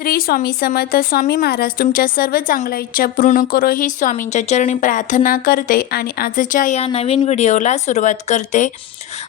श्री स्वामी समर्थ. स्वामी महाराज तुमच्या सर्व चांगल्या इच्छा पूर्ण करो ही स्वामींच्या चरणी प्रार्थना करते आणि आजच्या या नवीन व्हिडिओला सुरुवात करते.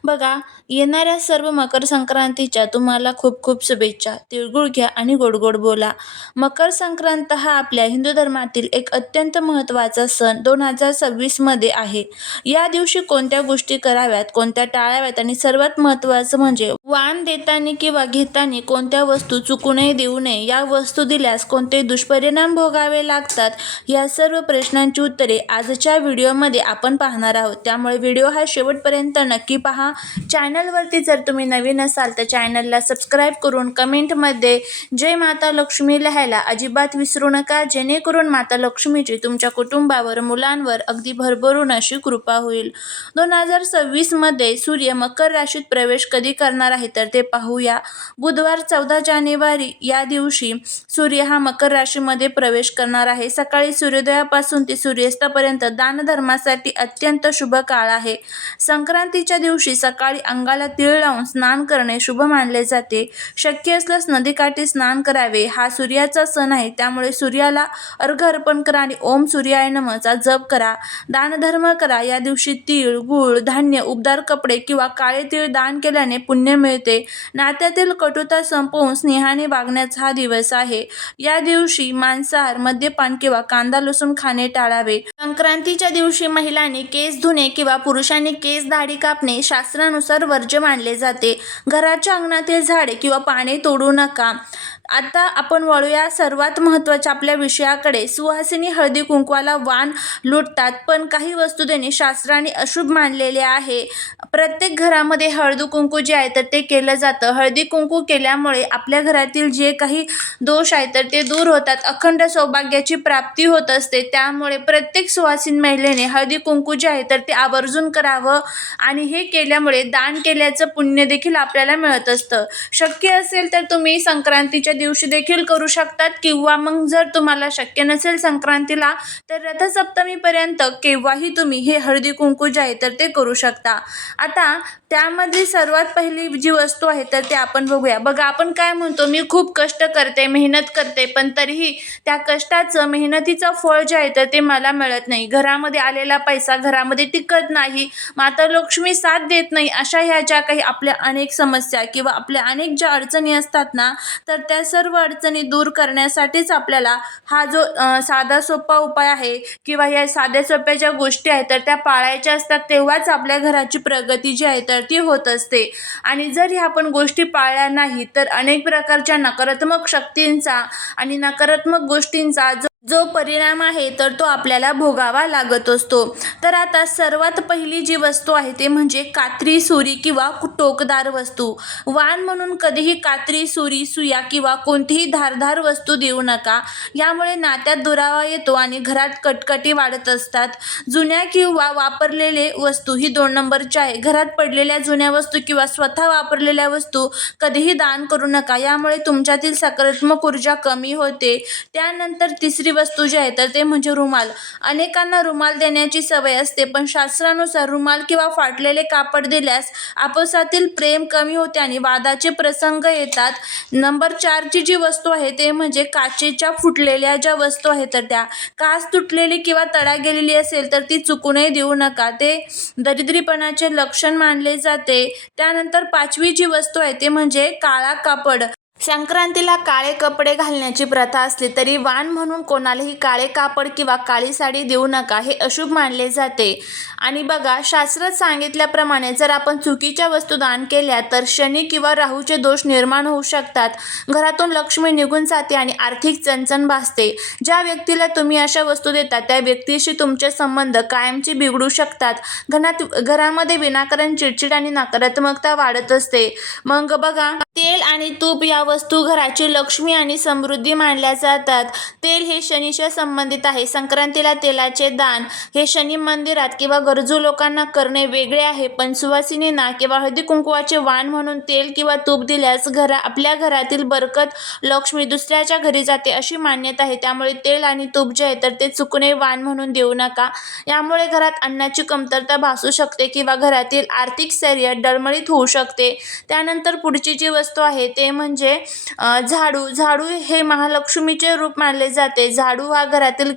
बघा, येणाऱ्या सर्व मकर संक्रांतीच्या तुम्हाला खूप खूप शुभेच्छा. तिळगुळ घ्या आणि गोड गोड बोला. मकर संक्रांत हा आपल्या हिंदू धर्मातील एक अत्यंत महत्त्वाचा सण 2026 मध्ये आहे. या दिवशी कोणत्या गोष्टी कराव्यात, कोणत्या टाळाव्यात आणि सर्वात महत्त्वाचं म्हणजे वाण देताना किंवा घेताना कोणत्या वस्तू चुकूनही देऊ नये, या वस्तू दिल्यास कोणते दुष्परिणाम भोगावे लागतात, या सर्व प्रश्नांची उत्तरे आजच्या व्हिडिओमध्ये आपण पाहणार आहोत. त्यामुळे व्हिडिओ हा शेवटपर्यंत नक्की पहा. चॅनलवरती जर तुम्ही नवीन असाल तर चॅनलला सबस्क्राईब करून कमेंटमध्ये जय माता लक्ष्मी लिहायला अजिबात विसरू नका, जेणेकरून माता लक्ष्मीची तुमच्या कुटुंबावर, मुलांवर अगदी भरभरून अशी कृपा होईल. 2026 मध्ये सूर्य मकर राशीत प्रवेश कधी करणार आहे तर ते पाहूया. बुधवार 14 जानेवारी या दिवशी सूर्य हा मकर राशीमध्ये प्रवेश करणार आहे. सकाळी सूर्योदयापासून ते सूर्यास्तापर्यंत दानधर्मासाठी अत्यंत शुभ काळ आहे. संक्रांतीच्या दिवशी सकाळी अंगाला तीळ लावून स्नान करणे शुभ मानले जाते. शक्य असल्यास नदीकाठी स्नान करावे. हा सूर्याचा सण आहे, त्यामुळे सूर्याला अर्घ्य अर्पण करा आणि ओम सूर्याय नमःचा जप करा. दानधर्म करा. या दिवशी तीळ, गूळ, धान्य, उबदार कपडे किंवा काळे तीळ दान केल्याने पुण्य मिळते. नात्यातील कटुता संपवून स्नेहाने वागण्याचा हा दिवस आहे. या दिवशी मांसाहार, मद्यपान किंवा कांदा लसूण खाणे टाळावे. संक्रांतीच्या दिवशी महिलांनी केस धुणे किंवा पुरुषांनी केस दाढी कापणे शास्त्रानुसार वर्ज्य मानले जाते. घराच्या अंगणातील झाडे किंवा पाने तोडू नका. आता आपण वळूया सर्वात महत्त्वाच्या आपल्या विषयाकडे. सुहासिनी हळदी कुंकवाला वाण लुटतात, पण काही वस्तू देणे शास्त्राने अशुभ मानलेले आहे. प्रत्येक घरामध्ये हळदी कुंकू जे आहे तर ते केलं जातं. हळदी कुंकू केल्यामुळे आपल्या घरातील जे काही दोष आहेत तर ते दूर होतात. अखंड सौभाग्याची प्राप्ती होत असते. त्यामुळे प्रत्येक सुहासिनी महिलेने हळदी कुंकू जे आहे तर ते आवर्जून करावं आणि हे केल्यामुळे दान केल्याचं पुण्य देखील आपल्याला मिळत असतं. शक्य असेल तर तुम्ही संक्रांतीच्या दिवशी देखील करू शकतात, किंवा मग जर तुम्हाला शक्य नसेल संक्रांतीला तर रथसप्तमीपर्यंत केव्हाही तुम्ही हे हळदी कुंकू जे आहे तर ते करू शकता. आता त्यामध्ये सर्वात पहिली जी वस्तू आहे तर ते आपण बघूया. बघा, आपण काय म्हणतो, मी खूप कष्ट करते, मेहनत करते, पण तरीही त्या कष्टाचं, मेहनतीचं फळ जे आहे तर ते मला मिळत नाही. घरामध्ये आलेला पैसा घरामध्ये टिकत नाही, माता लक्ष्मी साथ देत नाही. अशा ह्या ज्या काही आपल्या अनेक समस्या किंवा आपल्या अनेक ज्या अडचणी असतात ना, तर त्या सर्व अडचणी दूर करण्यासाठीच आपल्याला हा जो साधा सोपा उपाय आहे किंवा या साध्या सोप्या ज्या गोष्टी आहेत तर त्या पाळायच्या असतात. तेव्हाच आपल्या घराची प्रगती जी आहे तर ती होत असते. आणि जर ह्या आपण गोष्टी पाळल्या नाही तर अनेक प्रकारच्या नकारात्मक शक्तींचा आणि नकारात्मक गोष्टींचा जो परिणाम आहे तर तो आपल्याला भोगावा लागत असतो. तर आता सर्वात पहिली जी वस्तू आहे ते म्हणजे कात्री, सुरी किंवा टोकदार वस्तू. वाण म्हणून कधीही कात्री, सुरी, सुया किंवा कोणतीही धारदार वस्तू देऊ नका. यामुळे नात्यात दुरावा येतो आणि घरात कटकटी वाढत असतात. जुन्या किंवा वापरलेले वस्तू ही 2 नंबरच्या आहे. घरात पडलेल्या जुन्या वस्तू किंवा स्वतः वापरलेल्या वस्तू कधीही दान करू नका. यामुळे तुमच्यातील सकारात्मक ऊर्जा कमी होते. त्यानंतर तिसरी वस्तू जी आहे तर ते म्हणजे रुमाल. अनेकांना रुमाल देण्याची सवय असते, पण शास्त्रानुसार रुमाल किंवा फाटलेले कापड दिल्यास आपसातील प्रेम कमी होते आणि वादाचे प्रसंग येतात. नंबर 4 ची जी वस्तू आहे ते म्हणजे काचेच्या फुटलेल्या ज्या वस्तू आहेत तर त्या. काच तुटलेली किंवा तडा गेलेली असेल तर ती चुकूनही देऊ नका. ते दरिद्रीपणाचे लक्षण मानले जाते. त्यानंतर 5वी जी वस्तू आहे ते म्हणजे काळा कापड. संक्रांतीला काळे कपडे घालण्याची प्रथा असली तरी वाण म्हणून कोणालाही काळे कापड किंवा काळी साडी देऊ नका, हे अशुभ मानले जाते. आणि बघा, शास्त्रात सांगितल्याप्रमाणे जर आपण चुकीच्या वस्तू दान केल्या तर शनी किंवा राहूचे दोष निर्माण होऊ शकतात. घरातून लक्ष्मी निघून जाते आणि आर्थिक चणचण भासते. ज्या व्यक्तीला तुम्ही अशा वस्तू देता त्या व्यक्तीशी तुमचे संबंध कायमचे बिघडू शकतात. घरामध्ये विनाकारण चिडचिड आणि नकारात्मकता वाढत असते. मग बघा, तेल आणि तूप या वस्तू घराची लक्ष्मी आणि समृद्धी मानल्या जातात. तेल हे शनीशी संबंधित आहे. संक्रांतीला तेलाचे दान हे शनी मंदिरात किंवा गरजू लोकांना करणे वेगळे आहे, पण सुवासिनींना किंवा हळदी कुंकवाचे वाण म्हणून तेल किंवा तूप दिल्यास आपल्या घरातील बरकत, लक्ष्मी दुसऱ्याच्या घरी जाते अशी मान्यता आहे. त्यामुळे तेल आणि तूप जे आहे तर ते चुकूनही वाण म्हणून देऊ नका. यामुळे घरात अन्नाची कमतरता भासू शकते किंवा घरातील आर्थिक स्थैर्य डळमळीत होऊ शकते. त्यानंतर पुढची जी वस्तू आहे ते म्हणजे झाडू. झाडू हे महालक्ष्मीचे रूप मानले जाते. झाडू हा घरातील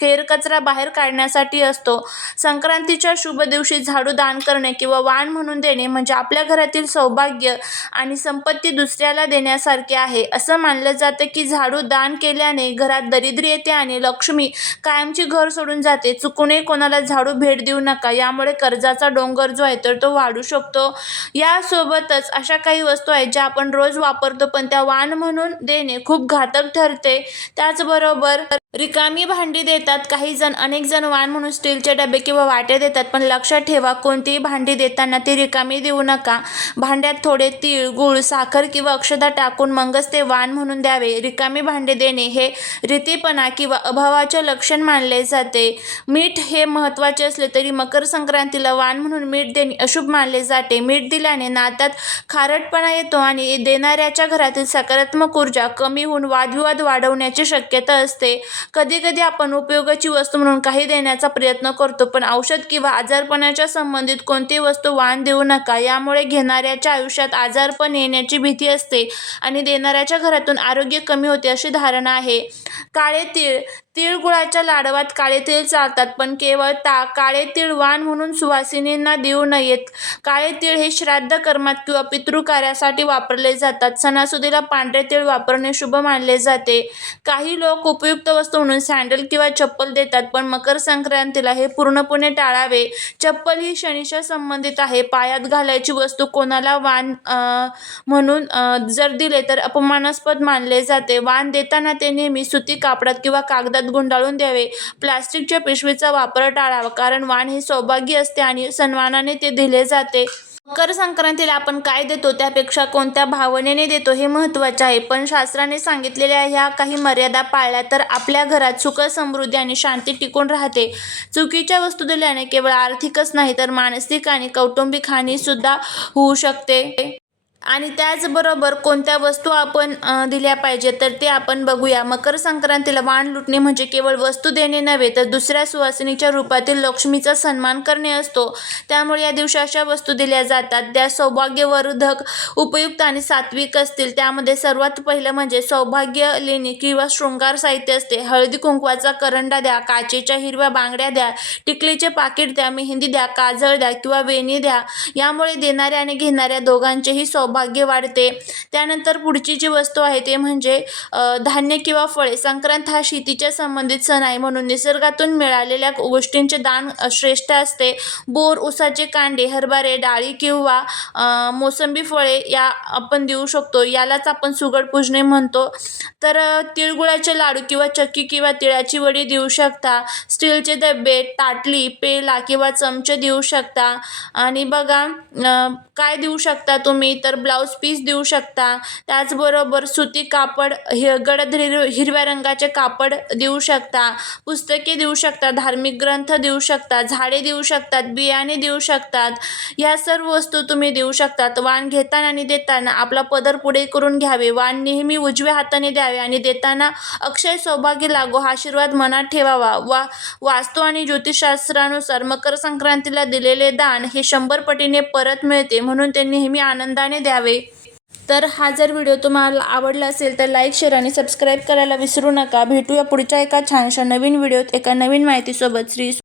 केर कचरा बाहेर काढण्यासाठी असतो. संक्रांतीच्या शुभ दिवशी झाडू दान करणे किंवा वाण म्हणून देणे म्हणजे आपल्या घरातील सौभाग्य आणि संपत्ती दुसऱ्याला देण्यासारखे आहे. असं मानलं जातं की झाडू दान केल्याने घरात दरिद्री येते आणि लक्ष्मी कायमची घर सोडून जाते. चुकूनही कोणाला झाडू भेट देऊ नका, यामुळे कर्जाचा डोंगर जो आहे तर तो वाढू शकतो. यासोबतच अशा काही वस्तू आहेत ज्या आपण रोज वापरतो पण त्या वाण म्हणून देणे खूप घातक ठरते. त्याचबरोबर रिकामी भांडी देतात काही जण. अनेक जण वाण म्हणून स्टीलचे डबे किंवा वाटे देतात, पण लक्षात ठेवा कोणतीही भांडी देताना ती रिकामी देऊ नका. भांड्यात थोडे तीळ, गूळ, साखर किंवा अक्षता टाकून मगच ते वाण म्हणून द्यावे. रिकामी भांडी देणे हे रीतीपणा किंवा अभावाचे लक्षण मानले जाते. मीठ हे महत्त्वाचे असले तरी मकर संक्रांतीला वाण म्हणून मीठ देणे अशुभ मानले जाते. मीठ दिल्याने नात्यात खारटपणा येतो आणि देणाऱ्याच्या घरातील सकारात्मक ऊर्जा कमी होऊन वादविवाद वाढवण्याची शक्यता असते. कधी-कधी आपण उपयोगाची वस्तू म्हणून काही देण्याचा प्रयत्न करतो, पण औषध किंवा आजारपणाच्या संबंधित कोणतीही वस्तू वाण देऊ नका. यामुळे घेणाऱ्याच्या आयुष्यात आजारपण येण्याची भीती असते आणि देणाऱ्याच्या घरातून आरोग्य कमी होते अशी धारणा आहे. काळे तीळ. तिळगुळाच्या लाडवात काळे तीळ चालतात, पण केवळ काळे तीळ वाण म्हणून सुवासिनींना देऊ नयेत. काळे तीळ हे श्राद्ध कर्मात किंवा पितृकार्यासाठी वापरले जातात. सणासुदीला पांढरे तीळ वापरणे शुभ मानले जाते. काही लोक उपयुक्त वस्तू म्हणून सँडल किंवा चप्पल देतात, पण मकर संक्रांतीला हे पूर्णपणे टाळावे. चप्पल ही शनीशी संबंधित आहे. पायात घालायची वस्तू कोणाला वाण म्हणून जर दिले तर अपमानास्पद मानले जाते. वाण देताना ते नेहमी सुती कापडात किंवा कागदात गुंडाळून द्यावे. प्लास्टिकच्या पिशवीचा वापर टाळावा, कारण वाण हे सौभाग्य असते आणि सन्मानाने ते दिले जाते. मकर संक्रांतीला आपण काय देतो त्यापेक्षा कोणत्या भावनेने देतो हे महत्त्वाचे आहे. पण शास्त्राने सांगितलेल्या ह्या काही मर्यादा पाळल्या तर आपल्या घरात सुख, समृद्धी आणि शांती टिकून राहते. चुकीच्या वस्तू दिल्याने केवळ आर्थिकच नाही तर मानसिक आणि कौटुंबिक हानी सुद्धा होऊ शकते. आणि त्याचबरोबर कोणत्या वस्तू आपण दिल्या पाहिजे तर ते आपण बघूया. मकर संक्रांतीला वाण लुटणे म्हणजे केवळ वस्तू देणे नव्हे तर दुसऱ्या सुवासिनीच्या रूपातील लक्ष्मीचा सन्मान करणे असतो. त्यामुळे या दिवशी अशा वस्तू दिल्या जातात त्या सौभाग्यवर्धक, उपयुक्त आणि सात्विक असतील. त्यामध्ये सर्वात पहिलं म्हणजे सौभाग्य लेणी किंवा शृंगार साहित्य असते. हळदी कुंकवाचा करंडा द्या, काचेच्या हिरव्या बांगड्या द्या, टिकलीचे पाकिट द्या, मेहंदी द्या, काजळ द्या किंवा वेणी द्या. यामुळे देणाऱ्या आणि घेणाऱ्या दोघांचेही सौभाग्य वाढते. त्यानंतर पुढची जी वस्तू आहे ते म्हणजे धान्य किंवा फळे. संक्रांत हा शेतीच्या संबंधित सण आहे, म्हणून निसर्गातून मिळालेल्या गोष्टींचे दान श्रेष्ठ असते. बोर, उसाचे कांडे, हरभरे, डाळी किंवा मोसंबी फळे या आपण देऊ शकतो. यालाच आपण सुगड पूजने म्हणतो. तर तिळगुळाचे लाडू किंवा चक्की किंवा तिळाची वडी देऊ शकता. स्टीलचे डबे, ताटली, पेला किंवा चमचे देऊ शकता. आणि बघा काय देऊ शकता तुम्ही तर ब्लाऊज पीस देऊ शकता. त्याचबरोबर सुती कापड, गडद हिरव्या रंगाचे कापड देऊ शकता. पुस्तके देऊ शकता, धार्मिक ग्रंथ देऊ शकता, झाडे देऊ शकतात, बियाणे देऊ शकतात. या सर्व वस्तू तुम्ही देऊ शकतात. वाण घेताना आणि देताना आपला पदर पुढे करून घ्यावे. वाण नेहमी उजव्या हाताने द्यावे आणि देताना अक्षय सौभाग्य लागो हा आशीर्वाद मनात ठेवावा. वास्तू आणि ज्योतिषशास्त्रानुसार मकर संक्रांतीला दिलेले दान हे 100 पटीने परत मिळते, म्हणून ते नेहमी आनंदाने द्यावे. तर हा जर व्हिडिओ तुम्हाला आवडला असेल तर लाईक, शेअर आणि सबस्क्राईब करायला विसरू नका. भेटूया पुढच्या एका छानशा नवीन व्हिडिओत एका नवीन माहितीसोबत. श्री